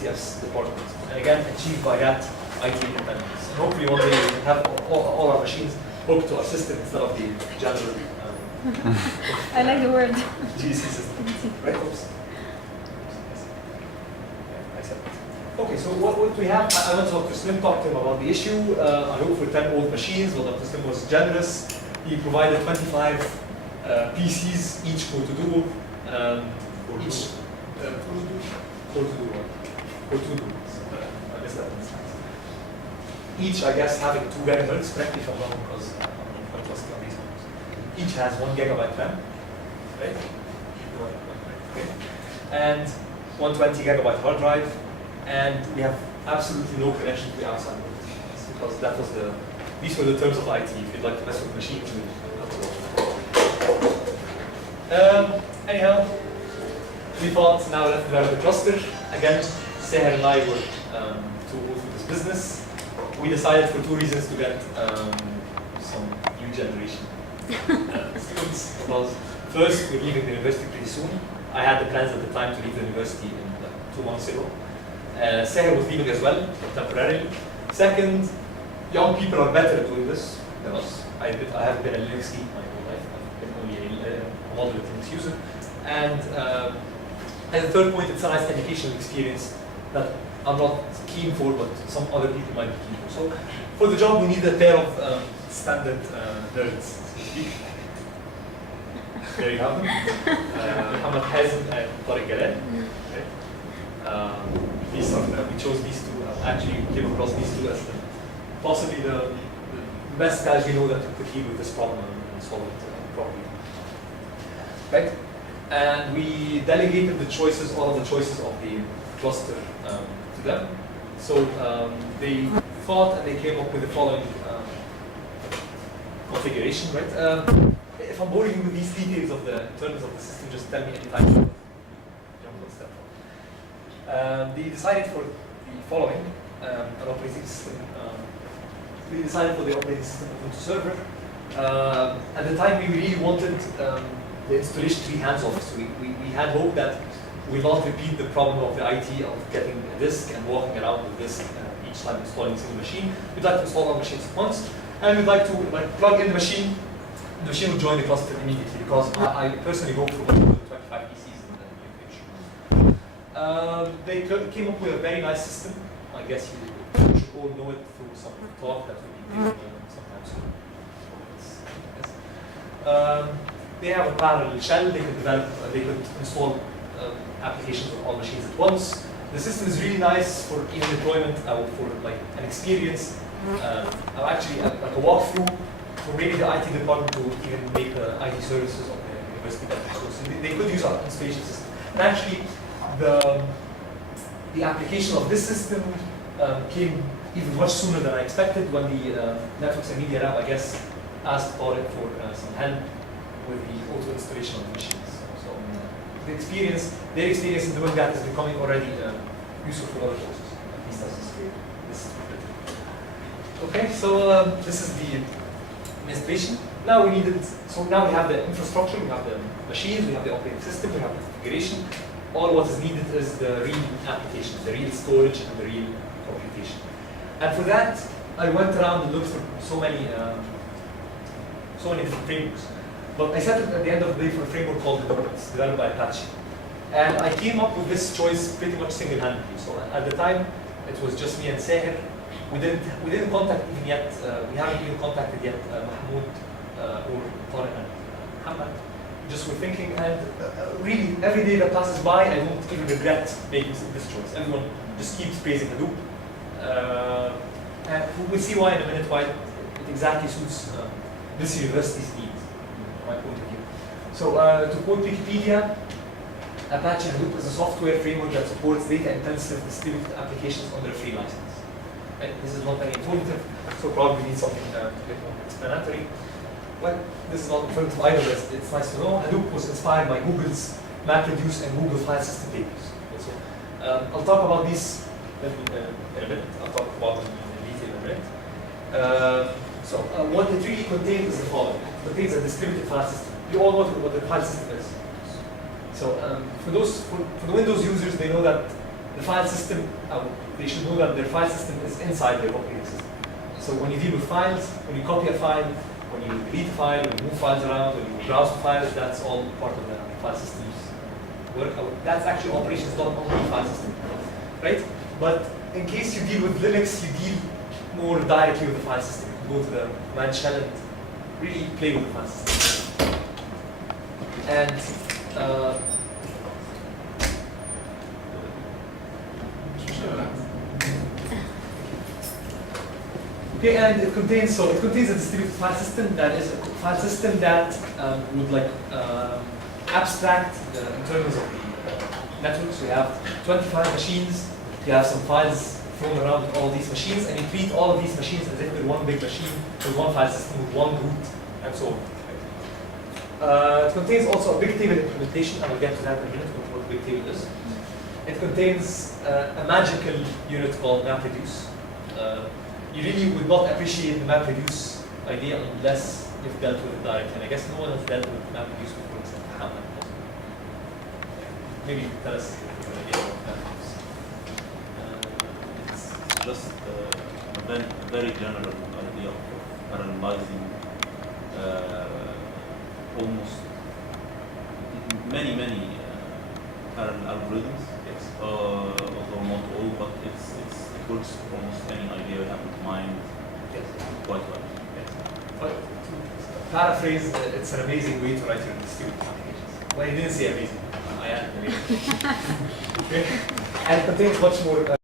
CS department. And again, achieved by that IT independence. And hopefully one day we have all our machines hooked to our system instead of the general I like the word. GC system. Right? Oops. Okay, so what we have, I want to talk to Slim, talk to him about the issue. I hope for 10 old machines, but Dr. Slim was generous. He provided 25 PCs, each for to do. Each for to do. I missed that. Each, I guess, having 2 megahertz, correct me if I'm wrong, because I'm quite rusty on these ones. Each has 1 gigabyte RAM, right? Okay. And 120 gigabyte hard drive. And we have absolutely no connection to the outside world. Because that was these were the terms of IT. If you'd like to mess with machines, anyhow, we thought now let's develop a cluster. Again, Seher and I were to go through this business. We decided for 2 reasons to get some new generation students. Because first, we're leaving the university pretty soon. I had the plans at the time to leave the university in 2 months ago. Seher was leaving as well, temporarily. Second, young people are better at doing this than us. I haven't been a Linux geek my whole life. I've been only a moderate Linux user. And the third point, it's a nice educational experience that I'm not keen for, but some other people might be keen for. So for the job, we need a pair of standard nerds, so to speak. There you have them. Muhammad Hazm and Tariq Galal. These are, we chose these 2, actually came across these 2 as possibly the best guys we know that could deal with this problem and solve it properly. Right? And we delegated the choices, all of the choices of the cluster to them. So they thought and they came up with the following configuration, right? If I'm boring you with these details of the terms of the system, just tell me anytime. They decided for the following, an operating system. We decided for the operating system of the server. At the time, we really wanted the installation to be hands-off. So we had hope that we will not repeat the problem of the IT of getting a disk and walking around with disk each time installing a single machine. We'd like to install our machines at once, and we'd like to plug in the machine. The machine will join the cluster immediately because I personally hope for 25 PCs in the near future. They came up with a very nice system. I guess you should all know it through some talk that will be given sometime soon. They have a parallel shell. They could develop, they could install applications on all machines at once. The system is really nice for even deployment, for like an experience. Actually, like a walkthrough for maybe the IT department to even make the IT services of the university better. So they could use our installation system. And actually, the application of this system came even much sooner than I expected when the Networks and Media Lab, I guess, asked for it for some help with the auto installation of the machines. So the experience, their experience in doing that is becoming already useful for other courses. At least that's this. Okay, so this is the installation. Now we needed, so now we have the infrastructure, we have the machines, we have the operating system, we have the configuration. All what is needed is the real application, the real storage and the real computation. And for that, I went around and looked for so many different frameworks. But I settled at the end of the day for a framework called Hadoop. It's developed by Apache. And I came up with this choice pretty much single-handedly. So at the time, it was just me and Seher. We didn't contact even yet. We haven't even contacted yet Mahmoud or Tariq and Muhammad. Just were thinking, and really every day that passes by, I don't even regret making this choice. Everyone just keeps praising Hadoop. And we'll see why in a minute why it exactly suits this university's needs, from my point of view. So to quote Wikipedia, Apache Hadoop is a software framework that supports data-intensive distributed applications under a free license. And this is not very informative, so probably need something a bit more explanatory. Well, this is not informative either, but it's nice to know. Hadoop was inspired by Google's MapReduce and Google File System papers. So I'll talk about these in a bit. I'll talk about them in detail in a minute. So what it really contains is the following. It contains a distributed file system. You all know what the file system is. So for the Windows users, they know that the file system, they should know that their file system is inside their operating system. So when you deal with files, when you copy a file, when you delete a file, when you move files around, when you browse files, that's all part of the file system's work. That's actually operations done on the file system, right? But in case you deal with Linux, you deal more directly with the file system. You go to the man shell and really play with the file system. And okay, and it contains a distributed file system that is a file system that would like abstract the internals of the network. So you have 25 machines, you have some files thrown around with all these machines, and you treat all of these machines as if they're one big machine with one file system, with one root, and so on. It contains also a BigTable implementation. I will get to that in a minute, what BigTable is. It contains a magical unit called MapReduce. You really would not appreciate the MapReduce idea unless you've dealt with it directly. And I guess no one has dealt with MapReduce before except Muhammad. Maybe tell us your idea of MapReduce. It's just a very general idea of parallelizing almost many parallel algorithms. Yes. Although not all, but it works for almost any idea you have in mind. Yes. Quite well. Yes. But to paraphrase, it's an amazing way to write your distributed applications. Well, you didn't say amazing. I added amazing. Okay. And it contains much more.